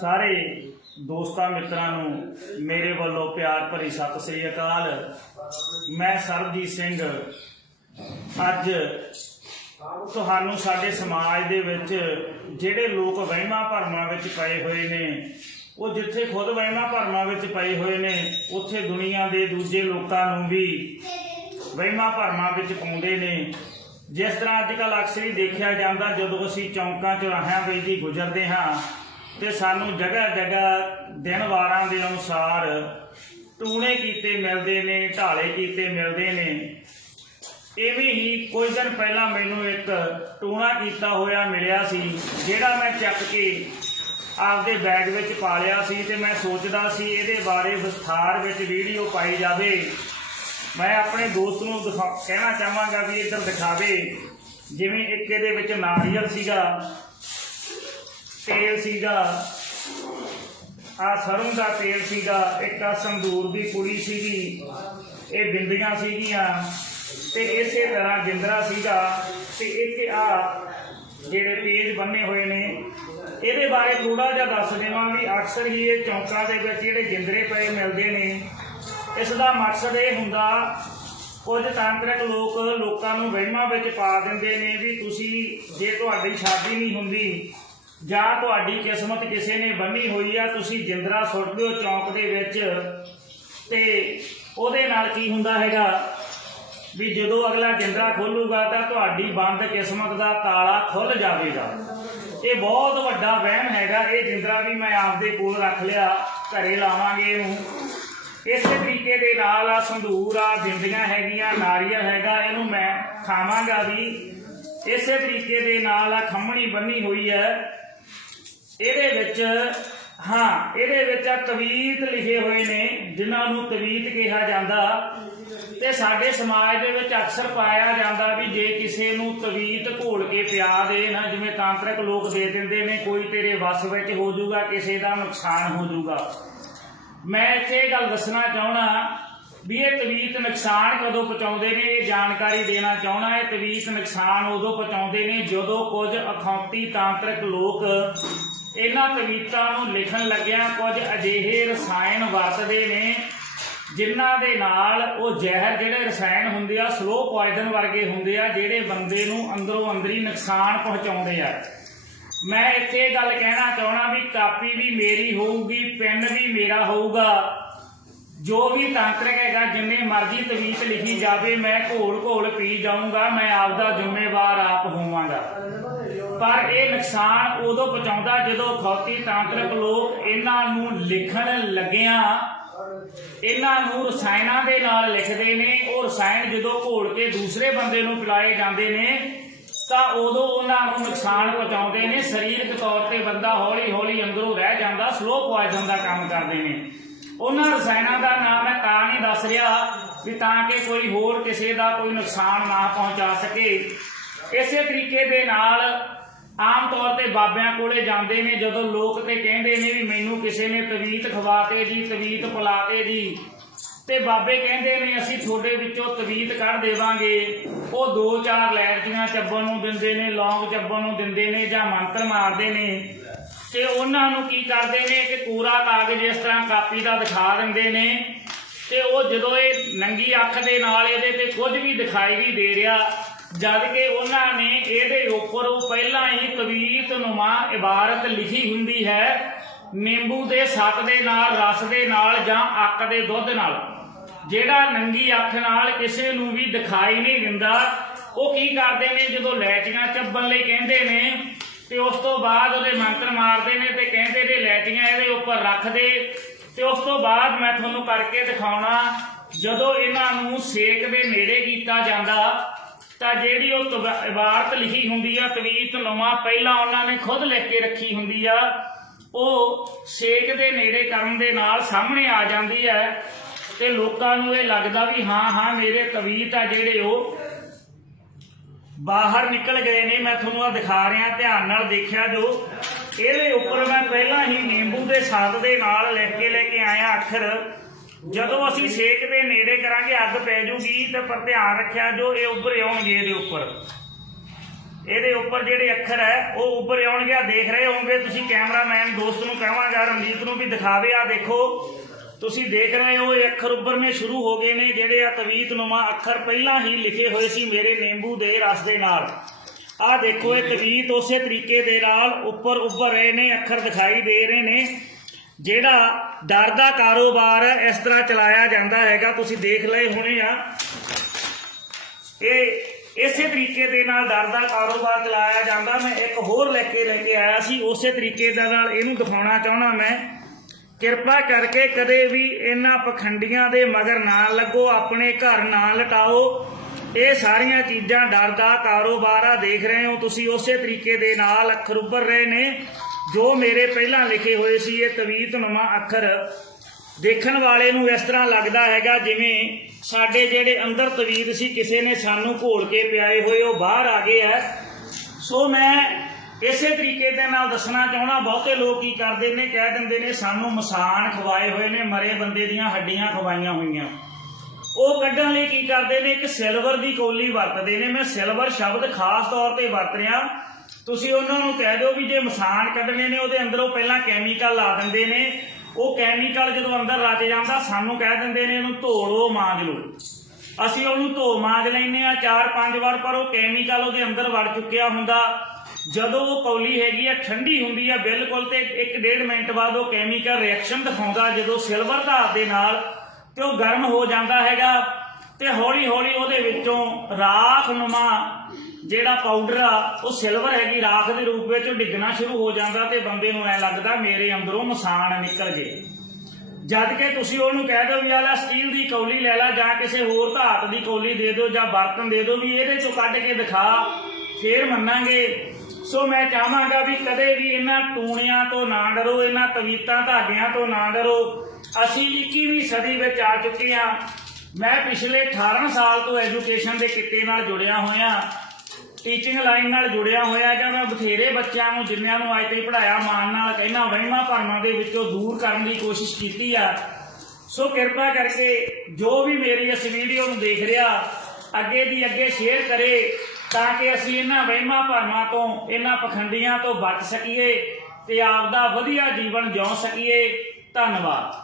ਸਾਰੇ ਦੋਸਤਾਂ ਮਿੱਤਰਾਂ ਨੂੰ ਮੇਰੇ ਵੱਲੋਂ ਪਿਆਰ ਭਰੀ ਸਤਿ ਸ੍ਰੀ ਅਕਾਲ। ਮੈਂ ਸਰਬਜੀਤ ਸਿੰਘ। ਅੱਜ ਤੁਹਾਨੂੰ ਸਾਡੇ ਸਮਾਜ ਦੇ ਵਿੱਚ ਜਿਹੜੇ ਲੋਕ ਵਹਿਮਾਂ ਭਰਮਾਂ ਵਿੱਚ ਪਏ ਹੋਏ ਨੇ, ਉਹ ਜਿੱਥੇ ਖੁਦ ਵਹਿਮਾਂ ਭਰਮਾਂ ਵਿੱਚ ਪਏ ਹੋਏ ਨੇ, ਉੱਥੇ ਦੁਨੀਆ ਦੇ ਦੂਜੇ ਲੋਕਾਂ ਨੂੰ ਵੀ ਵਹਿਮਾਂ ਭਰਮਾਂ ਵਿੱਚ ਪਾਉਂਦੇ ਨੇ। ਜਿਸ ਤਰ੍ਹਾਂ ਅੱਜ ਕੱਲ੍ਹ ਅਕਸਰ ਹੀ ਦੇਖਿਆ ਜਾਂਦਾ, ਜਦੋਂ ਅਸੀਂ ਚੌਂਕਾਂ ਚੌਰਾਹਿਆਂ ਵਿੱਚ ਹੀ ਗੁਜ਼ਰਦੇ ਹਾਂ ਤੇ ਸਾਨੂੰ ਜਗ੍ਹਾ ਜਗ੍ਹਾ ਦਿਨ ਵਾਰਾਂ ਦੇ ਅਨੁਸਾਰ ਟੂਣੇ ਕੀਤੇ ਮਿਲਦੇ ਨੇ, ਢਾਲੇ ਕੀਤੇ ਮਿਲਦੇ ਨੇ। ਇਵੇਂ ਹੀ ਕੁਝ ਦਿਨ ਪਹਿਲਾਂ ਮੈਨੂੰ ਇੱਕ ਟੂਣਾ ਕੀਤਾ ਹੋਇਆ ਮਿਲਿਆ ਸੀ, ਜਿਹੜਾ ਮੈਂ ਚੱਕ ਕੇ ਆਪਦੇ ਬੈਗ ਵਿੱਚ ਪਾ ਲਿਆ ਸੀ ਤੇ ਮੈਂ ਸੋਚਦਾ ਸੀ ਇਹਦੇ ਬਾਰੇ ਵਿਸਥਾਰ ਵਿੱਚ ਵੀਡੀਓ ਪਾਈ ਜਾਵੇ। ਮੈਂ ਆਪਣੇ ਦੋਸਤ ਨੂੰ ਦਿਖਾ- ਕਹਿਣਾ ਚਾਹਾਂਗਾ ਵੀ ਇੱਧਰ ਦਿਖਾਵੇ, ਜਿਵੇਂ ਇੱਕ ਇਹਦੇ ਵਿੱਚ ਨਾਰੀਅਲ ਸੀਗਾ। ਤੇਲ ਸੀਗਾ। ਆ ਸਰੋਂ ਦਾ ਤੇਲ ਸੀਗਾ। ਇੱਕ ਆ ਸੰਦੂਰ ਦੀ ਕੁੜੀ ਸੀਗੀ। ਇਹ ਬਿੰਦੀਆਂ ਸੀਗੀਆਂ। ਤੇ ਇਸੇ ਤਰ੍ਹਾਂ ਜਿੰਦਰਾ ਸੀਗਾ। ਤੇ ਇੱਕ ਆ ਜਿਹੜੇ ਪੇਜ ਬੰਨੇ ਹੋਏ ਨੇ, ਇਹਦੇ ਬਾਰੇ ਥੋੜਾ ਜਿਹਾ ਦੱਸ ਦੇਵਾਂ ਵੀ ਅਕਸਰ ਹੀ ਇਹ ਚੌਂਕਾਂ ਦੇ ਵਿੱਚ ਜਿਹੜੇ ਜਿੰਦਰੇ ਪਏ ਮਿਲਦੇ ਨੇ, ਇਸ ਦਾ ਮਕਸਦ ਇਹ ਹੁੰਦਾ ਕੁਝ ਤਾਂਤਰਿਕ ਲੋਕ ਲੋਕਾਂ ਨੂੰ ਵਹਿਮਾਂ ਵਿੱਚ ਪਾ ਦਿੰਦੇ ਨੇ ਵੀ ਤੁਸੀਂ, ਜੇ ਤੁਹਾਡੀ ਸ਼ਾਦੀ ਨਹੀਂ ਹੁੰਦੀ ਜਾਂ ਤੁਹਾਡੀ ਕਿਸਮਤ ਕਿਸੇ ਨੇ ਬੰਨੀ ਹੋਈ ਆ, ਤੁਸੀਂ ਜਿੰਦਰਾ ਸੁੱਟ ਦਿਓ ਚੌਂਕ ਦੇ ਵਿੱਚ। ਤੇ ਉਹਦੇ ਨਾਲ ਕੀ ਹੁੰਦਾ ਹੈਗਾ? ਵੀ ਜਦੋਂ ਅਗਲਾ ਜਿੰਦਰਾ ਖੋਲੂਗਾ ਤਾਂ ਤੁਹਾਡੀ ਬੰਦ ਕਿਸਮਤ ਦਾ ਤਾਲਾ ਖੁੱਲ ਜਾਵੇਗਾ। ਇਹ ਬਹੁਤ ਵੱਡਾ ਵਹਿਮ ਹੈਗਾ। ਇਹ ਜਿੰਦਰਾ ਵੀ ਮੈਂ ਆਪਦੇ ਕੋਲ ਰੱਖ ਲਿਆ, ਘਰੇ ਲਾਵਾਂਗੇ ਇਹਨੂੰ। ਇਸੇ ਤਰੀਕੇ ਦੇ ਨਾਲ ਆ ਸੰਧੂਰ ਆ, ਬਿੰਦੀਆਂ ਹੈਗੀਆਂ, ਨਾਰੀਅਲ ਹੈਗਾ, ਇਹਨੂੰ ਮੈਂ ਖਾਵਾਂਗਾ ਵੀ। ਇਸੇ ਤਰੀਕੇ ਦੇ ਨਾਲ ਆ ਖੰਮਣੀ ਬੰਨੀ ਹੋਈ ਹੈ। ਇਹਦੇ ਵਿੱਚ, ਹਾਂ, ਇਹਦੇ ਵਿੱਚ ਆ ਤਵੀਤ ਲਿਖੇ ਹੋਏ ਨੇ, ਜਿਨ੍ਹਾਂ ਨੂੰ ਤਵੀਤ ਕਿਹਾ ਜਾਂਦਾ। ਤੇ ਸਾਡੇ ਸਮਾਜ ਦੇ ਵਿੱਚ ਅਕਸਰ ਪਾਇਆ ਜਾਂਦਾ ਵੀ ਜੇ ਕਿਸੇ ਨੂੰ ਤਵੀਤ ਘੋਲ ਕੇ ਪਿਆ ਦੇ ਨਾ, ਜਿਵੇਂ ਤਾਂਤਰਿਕ ਲੋਕ ਦੇ ਦਿੰਦੇ ਨੇ, ਕੋਈ ਤੇਰੇ ਵੱਸ ਵਿੱਚ ਹੋ ਜਾਊਗਾ, ਕਿਸੇ ਦਾ ਨੁਕਸਾਨ ਹੋ ਜਾਊਗਾ। ਮੈਂ ਇੱਥੇ ਇਹ ਗੱਲ ਦੱਸਣਾ ਚਾਹਣਾ ਵੀ ਇਹ ਤਵੀਤ ਨੁਕਸਾਨ ਕਦੋਂ ਪਹੁੰਚਾਉਂਦੇ ਨੇ, ਇਹ ਜਾਣਕਾਰੀ ਦੇਣਾ ਚਾਹਣਾ ਇਹ ਤਵੀਤ ਨੁਕਸਾਨ ਉਦੋਂ ਪਹੁੰਚਾਉਂਦੇ ਨੇ ਜਦੋਂ ਕੁਝ ਅਖੌਤੀ ਤਾਂਤਰਿਕ ਲੋਕ ਇਹਨਾਂ ਤਵੀਤਾਂ ਨੂੰ ਲਿਖਣ ਲੱਗਿਆਂ ਕੁਝ ਅਜਿਹੇ ਰਸਾਇਣ ਵਰਤਦੇ ਨੇ, ਜਿਨ੍ਹਾਂ ਦੇ ਨਾਲ ਉਹ ਜ਼ਹਿਰ ਜਿਹੜੇ ਰਸਾਇਣ ਹੁੰਦੇ ਆ ਸਲੋ ਪੋਇਜ਼ਨ ਵਰਗੇ ਹੁੰਦੇ ਆ, ਜਿਹੜੇ ਬੰਦੇ ਨੂੰ ਅੰਦਰੋਂ ਅੰਦਰੀ ਨੁਕਸਾਨ ਪਹੁੰਚਾਉਂਦੇ ਆ। ਮੈਂ ਇੱਥੇ ਇਹ ਗੱਲ ਕਹਿਣਾ ਚਾਹਣਾ ਵੀ ਕਾਪੀ ਵੀ ਮੇਰੀ ਹੋਊਗੀ, ਪੈਨ ਵੀ ਮੇਰਾ ਹੋਊਗਾ। ਜੋ ਵੀ ਤਾਂਤਰਿਕ ਹੈਗਾ, ਜਿੰਨੇ ਮਰਜ਼ੀ ਤਵੀਤ ਲਿਖੀ ਜਾਵੇ, ਮੈਂ ਘੋਲ ਘੋਲ ਪੀ ਜਾਊਂਗਾ, ਮੈਂ ਆਪਦਾ ਜ਼ਿੰਮੇਵਾਰ ਆਪ ਹੋਵਾਂਗਾ। ਪਰ ਇਹ ਨੁਕਸਾਨ ਉਦੋਂ ਪਹੁੰਚਾਉਂਦਾ ਜਦੋਂ ਖੌਤੀ ਤਾਂਤਰਿਕ ਲੋਕ ਇਹਨਾਂ ਨੂੰ ਲਿਖਣ ਲੱਗਿਆਂ। ਇਹਨਾਂ ਨੂੰ ਰਸਾਇਣਾਂ ਦੇ ਨਾਲ ਲਿਖਦੇ ਨੇ। ਉਹ ਰਸਾਇਣ ਜਦੋਂ ਘੋਲ ਕੇ ਦੂਸਰੇ ਬੰਦੇ ਨੂੰ ਪਿਲਾਏ ਜਾਂਦੇ ਨੇ, ਤਾਂ ਉਦੋਂ ਉਹਨਾਂ ਨੂੰ ਨੁਕਸਾਨ ਪਹੁੰਚਾਉਂਦੇ ਨੇ। ਸਰੀਰਕ ਤੌਰ ਤੇ ਬੰਦਾ ਹੌਲੀ ਹੌਲੀ ਅੰਦਰੋਂ ਰਹਿ ਜਾਂਦਾ ਸਲੋ ਪੋਇਜ਼ਨ ਦਾ ਕੰਮ ਕਰਦੇ ਨੇ। ਉਹਨਾਂ ਰਸਾਇਣਾਂ ਦਾ ਨਾਮ ਮੈਂ ਤਾਂ ਨਹੀਂ ਦੱਸ ਰਿਹਾ ਵੀ ਤਾਂ ਕਿ ਕੋਈ ਹੋਰ ਕਿਸੇ ਦਾ ਕੋਈ ਨੁਕਸਾਨ ਨਾ ਪਹੁੰਚਾ ਸਕੇ। ਇਸੇ ਤਰੀਕੇ ਦੇ ਨਾਲ ਆਮ ਤੌਰ ਤੇ ਬਾਬਿਆਂ ਕੋਲੇ ਜਾਂਦੇ ਨੇ, ਜਦੋਂ ਲੋਕ ਤੇ ਕਹਿੰਦੇ ਨੇ ਵੀ ਮੈਨੂੰ ਕਿਸੇ ਨੇ ਤਵੀਤ ਖਵਾਤੇ ਜੀ, ਤਵੀਤ ਪਿਲਾਤੇ ਜੀ। ਤੇ ਬਾਬੇ ਕਹਿੰਦੇ ਨੇ, ਅਸੀਂ ਤੁਹਾਡੇ ਵਿੱਚੋਂ ਤਵੀਤ ਕੱਢ ਦੇਵਾਂਗੇ। ਉਹ ਦੋ ਚਾਰ ਲੈਰਜੀਆਂ ਚੱਬਣ ਨੂੰ ਦਿੰਦੇ ਨੇ, ਲੌਂਗ ਚੱਬਣ ਨੂੰ ਦਿੰਦੇ ਨੇ ਜਾਂ ਮੰਤਰ ਮਾਰਦੇ ਨੇ। ਤੇ ਉਹਨਾਂ ਨੂੰ ਕੀ ਕਰਦੇ ਨੇ ਕਿ ਕੋਰਾ ਕਾਗਜ਼ ਇਸ ਤਰ੍ਹਾਂ ਕਾਪੀ ਦਾ ਦਿਖਾ ਦਿੰਦੇ ਨੇ। ਤੇ ਉਹ ਜਦੋਂ ਇਹ ਨੰਗੀ ਅੱਖ ਦੇ ਨਾਲ ਇਹਦੇ ਤੇ ਕੁਝ ਵੀ ਦਿਖਾਈ ਵੀ ਦੇ ਰਿਹਾ ਜਦ ਕਿ ਉਹਨਾਂ ਨੇ ਇਹਦੇ ਉੱਪਰ ਉਹ ਪਹਿਲਾਂ ਹੀ ਕਵੀਤ ਨੁਮਾ ਇਬਾਰਤ ਲਿਖੀ ਹੁੰਦੀ ਹੈ, ਨਿੰਬੂ ਦੇ ਸੱਤ ਦੇ ਨਾਲ, ਰਸ ਦੇ ਨਾਲ ਜਾਂ ਅੱਕ ਦੇ ਦੁੱਧ ਨਾਲ। ਜਿਹੜਾ ਨੰਗੀ ਅੱਖ ਨਾਲ ਕਿਸੇ ਨੂੰ ਵੀ ਦਿਖਾਈ ਨਹੀਂ ਦਿੰਦਾ, ਉਹ ਕੀ ਕਰਦੇ ਨੇ? ਜਦੋਂ ਲੈਟੀਆਂ ਚੱਬਣ ਲਈ ਕਹਿੰਦੇ ਨੇ, ਤੇ ਉਸ ਤੋਂ ਬਾਅਦ ਉਹਦੇ ਮੰਤਰ ਮਾਰਦੇ ਨੇ ਤੇ ਕਹਿੰਦੇ ਨੇ ਲੈਟੀਆਂ ਇਹਦੇ ਉੱਪਰ ਰੱਖ ਦੇ। ਤੇ ਉਸ ਤੋਂ ਬਾਅਦ ਮੈਂ ਤੁਹਾਨੂੰ ਕਰਕੇ ਦਿਖਾਉਣਾ, ਜਦੋਂ ਇਹਨਾਂ ਨੂੰ ਸੇਕ ਦੇ ਨੇੜੇ ਕੀਤਾ ਜਾਂਦਾ ਤਾਂ ਜਿਹੜੀ ਉਹ ਇਬਾਰਤ ਲਿਖੀ ਹੁੰਦੀ ਆ, ਤਵੀਤ ਨਵਾਂ ਪਹਿਲਾਂ ਉਹਨਾਂ ਨੇ ਖੁਦ ਲਿਖ ਕੇ ਰੱਖੀ ਹੁੰਦੀ ਆ, ਉਹ ਸੇਕ ਦੇ ਨੇੜੇ ਕਰਨ ਦੇ ਨਾਲ ਸਾਹਮਣੇ ਆ ਜਾਂਦੀ ਹੈ ਤੇ ਲੋਕਾਂ ਨੂੰ ਇਹ ਲੱਗਦਾ ਵੀ ਹਾਂ ਹਾਂ, ਮੇਰੇ ਤਵੀਤ ਆ ਜਿਹੜੇ ਉਹ ਬਾਹਰ ਨਿਕਲ ਗਏ ਨੇ, ਮੈਂ ਤੁਹਾਨੂੰ ਆ ਦਿਖਾ ਰਿਹਾ, ਧਿਆਨ ਨਾਲ ਦੇਖਿਆ ਜੋ, ਇਹਦੇ ਉੱਪਰ ਮੈਂ ਪਹਿਲਾਂ ਹੀ ਨਿੰਬੂ ਦੇ ਸਾਗ ਦੇ ਨਾਲ ਲਿਖ ਕੇ, ਲੈ ਕੇ ਆਇਆ ਅੱਖਰ ਜਦੋਂ ਅਸੀਂ ਸੇਕ ਦੇ ਨੇੜੇ ਕਰਾਂਗੇ, ਅੱਗ ਪੈ ਜੂਗੀ, ਤਾਂ ਪਰ ਧਿਆਨ ਰੱਖਿਆ ਜੋ ਇਹ ਉੱਭਰ ਆਉਣਗੇ ਇਹਦੇ ਉੱਪਰ। ਇਹਦੇ ਉੱਪਰ ਜਿਹੜੇ ਅੱਖਰ ਹੈ, ਉਹ ਉੱਭਰੇ ਆਉਣਗੇ ਆ ਦੇਖ ਰਹੇ ਹੋਵੋਗੇ ਤੁਸੀਂ ਕੈਮਰਾਮੈਨ ਦੋਸਤ ਨੂੰ ਕਹਾਂਗਾ, ਰਣਜੀਤ ਨੂੰ ਵੀ ਦਿਖਾਵੇ ਆ ਦੇਖੋ। ਤੁਸੀਂ ਦੇਖ ਰਹੇ ਹੋ, ਇਹ ਅੱਖਰ ਉੱਭਰਨੇ ਸ਼ੁਰੂ ਹੋ ਗਏ ਨੇ, ਜਿਹੜੇ ਆ ਤਵੀਤ ਨੁਮਾ ਅੱਖਰ ਪਹਿਲਾਂ ਹੀ ਲਿਖੇ ਹੋਏ ਸੀ ਮੇਰੇ ਨਿੰਬੂ ਦੇ ਰਸ ਦੇ ਨਾਲ। ਆ ਦੇਖੋ, ਇਹ ਤਵੀਤ ਉਸੇ ਤਰੀਕੇ ਦੇ ਨਾਲ ਉੱਪਰ ਉੱਭਰ ਰਹੇ ਨੇ, ਅੱਖਰ ਦਿਖਾਈ ਦੇ ਰਹੇ ਨੇ। ਜਿਹੜਾ ਡਰ ਦਾ ਕਾਰੋਬਾਰ ਇਸ ਤਰ੍ਹਾਂ ਚਲਾਇਆ ਜਾਂਦਾ ਹੈਗਾ, ਤੁਸੀਂ ਦੇਖ ਲਏ ਹੋਣੇ ਆ। ਇਹ ਇਸੇ ਤਰੀਕੇ ਦੇ ਨਾਲ ਡਰ ਦਾ ਕਾਰੋਬਾਰ ਚਲਾਇਆ ਜਾਂਦਾ। ਮੈਂ ਇੱਕ ਹੋਰ ਲੈ ਕੇ ਲੈ ਕੇ ਆਇਆ ਸੀ, ਉਸੇ ਤਰੀਕੇ ਦੇ ਨਾਲ ਇਹਨੂੰ ਦਿਖਾਉਣਾ ਚਾਹਣਾ ਮੈਂ। ਕਿਰਪਾ ਕਰਕੇ ਕਦੇ ਵੀ ਇਹਨਾਂ ਪਖੰਡੀਆਂ ਦੇ ਮਗਰ ਨਾ ਲੱਗੋ, ਆਪਣੇ ਘਰ ਨਾ ਲਟਾਓ। ਇਹ ਸਾਰੀਆਂ ਚੀਜ਼ਾਂ ਡਰ ਦਾ ਕਾਰੋਬਾਰ ਆ, ਦੇਖ ਰਹੇ ਹੋ ਤੁਸੀਂ, ਉਸੇ ਤਰੀਕੇ ਦੇ ਨਾਲ ਅੱਖਰ ਉੱਭਰ ਰਹੇ ਨੇ। ਜੋ ਮੇਰੇ ਪਹਿਲਾਂ ਲਿਖੇ ਹੋਏ ਸੀ, ਇਹ ਤਵੀਤ ਨੁਮਾ ਅੱਖਰ ਦੇਖਣ ਵਾਲੇ ਨੂੰ ਇਸ ਤਰ੍ਹਾਂ ਲੱਗਦਾ ਹੈਗਾ ਜਿਵੇਂ ਸਾਡੇ ਜਿਹੜੇ ਅੰਦਰ ਤਵੀਤ ਸੀ, ਕਿਸੇ ਨੇ ਸਾਨੂੰ ਘੋਲ ਕੇ ਪਿਆਏ ਹੋਏ, ਉਹ ਬਾਹਰ ਆ ਗਏ ਐ ਸੋ ਮੈਂ ਇਸੇ ਤਰੀਕੇ ਦੇ ਨਾਲ ਦੱਸਣਾ ਚਾਹਣਾ ਬਹੁਤੇ ਲੋਕ ਕੀ ਕਰਦੇ ਨੇ, ਕਹਿ ਦਿੰਦੇ ਨੇ, ਸਾਨੂੰ ਮਸਾਨ ਖਵਾਏ ਹੋਏ ਨੇ, ਮਰੇ ਬੰਦੇ ਦੀਆਂ ਹੱਡੀਆਂ ਖਵਾਈਆਂ ਹੋਈਆਂ। ਉਹ ਕੱਢਣ ਲਈ ਕੀ ਕਰਦੇ ਨੇ, ਇੱਕ ਸਿਲਵਰ ਦੀ ਕੋਲੀ ਵਰਤਦੇ ਨੇ। ਮੈਂ ਸਿਲਵਰ ਸ਼ਬਦ ਖਾਸ ਤੌਰ ਤੇ ਵਰਤ ਰਿਹਾ। ਤੁਸੀਂ ਉਹਨਾਂ ਨੂੰ ਕਹਿ ਦਿਓ ਵੀ ਜੇ ਮਸਾਨ ਕੱਢਣੇ ਨੇ, ਉਹਦੇ ਅੰਦਰ ਉਹ ਪਹਿਲਾਂ ਕੈਮੀਕਲ ਲਾ ਦਿੰਦੇ ਨੇ। ਉਹ ਕੈਮੀਕਲ ਜਦੋਂ ਅੰਦਰ ਰਚ ਜਾਂਦਾ, ਸਾਨੂੰ ਕਹਿ ਦਿੰਦੇ ਨੇ ਇਹਨੂੰ ਧੋ ਲਓ ਮਾਂਜ ਲਓ। ਅਸੀਂ ਉਹਨੂੰ ਧੋ ਮਾਂਜ ਲੈਂਦੇ ਆ ਚਾਰ ਪੰਜ ਵਾਰ, ਪਰ ਉਹ ਕੈਮੀਕਲ ਉਹਦੇ ਅੰਦਰ ਵੜ ਚੁੱਕਿਆ ਹੁੰਦਾ। ਜਦੋਂ ਉਹ ਕੌਲੀ ਹੈਗੀ ਆ, ਠੰਡੀ ਹੁੰਦੀ ਆ, ਬਿਲਕੁਲ ਤੇ 1.5 ਮਿੰਟ ਬਾਅਦ ਉਹ ਕੈਮੀਕਲ ਰਿਐਕਸ਼ਨ ਦਿਖਾਉਂਦਾ, ਜਦੋਂ ਸਿਲਵਰ ਧਾਤ ਦੇ ਨਾਲ ਤੇ ਉਹ ਗਰਮ ਹੋ ਜਾਂਦਾ ਹੈਗਾ। ਤੇ ਹੌਲੀ ਹੌਲੀ ਉਹਦੇ ਵਿੱਚੋਂ ਰਾਖ ਨੁਮਾ ਜਿਹੜਾ ਪਾਊਡਰ ਆ, ਉਹ ਸਿਲਵਰ ਹੈਗੀ, ਰਾਖ ਦੇ ਰੂਪ ਵਿੱਚ ਡਿੱਗਣਾ ਸ਼ੁਰੂ ਹੋ ਜਾਂਦਾ ਤੇ ਬੰਦੇ ਨੂੰ ਐ ਲੱਗਦਾ ਮੇਰੇ ਅੰਦਰੋਂ ਮਸਾਨ ਨਿਕਲ ਜੇ। ਜਦ ਕਿ ਤੁਸੀਂ ਉਹਨੂੰ ਕਹਿ ਦਿਓ ਵੀ ਆ ਸਟੀਲ ਦੀ ਕੌਲੀ ਲੈ ਲੈ ਜਾਂ ਕਿਸੇ ਹੋਰ ਧਾਤ ਦੀ ਕੌਲੀ ਦੇ ਦਿਓ ਜਾਂ ਬਰਤਨ ਦੇ ਦਿਓ ਵੀ ਇਹਦੇ ਚੋਂ ਕੱਢ ਕੇ ਦਿਖਾ, ਫੇਰ ਮੰਨਾਂਗੇ। ਸੋ ਮੈਂ ਚਾਹਾਂਗਾ ਵੀ ਕਦੇ ਵੀ ਇਹਨਾਂ ਟੂਣੀਆਂ ਤੋਂ ਨਾ ਡਰੋ, ਇਹਨਾਂ ਤਵੀਤਾਂ, ਧਾਗਿਆਂ ਤੋਂ ਨਾ ਡਰੋ। ਅਸੀਂ 21ਵੀਂ ਸਦੀ ਵਿੱਚ ਆ ਚੁੱਕੇ ਹਾਂ। ਮੈਂ ਪਿਛਲੇ 18 ਸਾਲ ਤੋਂ ਐਜੂਕੇਸ਼ਨ ਦੇ ਕਿੱਤੇ ਨਾਲ ਜੁੜਿਆ ਹੋਇਆ ਟੀਚਿੰਗ ਲਾਈਨ ਨਾਲ ਜੁੜਿਆ ਹੋਇਆ ਜਾਂ ਮੈਂ ਬਥੇਰੇ ਬੱਚਿਆਂ ਨੂੰ, ਜਿੰਨਿਆਂ ਨੂੰ ਅੱਜ ਤਾਈਂ ਪੜਾਇਆ ਮਾਨ ਨਾਲ ਕਹਿਣਾ ਵਹਿਮਾਂ ਭਰਮਾਂ ਦੇ ਵਿੱਚੋਂ ਦੂਰ ਕਰਨ ਦੀ ਕੋਸ਼ਿਸ਼ ਕੀਤੀ ਆ। ਸੋ ਕਿਰਪਾ ਕਰਕੇ ਜੋ ਵੀ ਮੇਰੀ ਇਸ ਵੀਡੀਓ ਨੂੰ ਦੇਖ ਰਿਹਾ, ਅੱਗੇ ਦੀ ਅੱਗੇ ਸ਼ੇਅਰ ਕਰੇ, ਤਾਂ ਕਿ ਅਸੀਂ ਇਹਨਾਂ ਵਹਿਮਾਂ ਭਰਮਾਂ ਤੋਂ, ਇਹਨਾਂ ਪਖੰਡੀਆਂ ਤੋਂ ਬਚ ਸਕੀਏ ਤੇ ਆਪਦਾ ਵਧੀਆ ਜੀਵਨ ਜਿਉ ਸਕੀਏ। ਧੰਨਵਾਦ।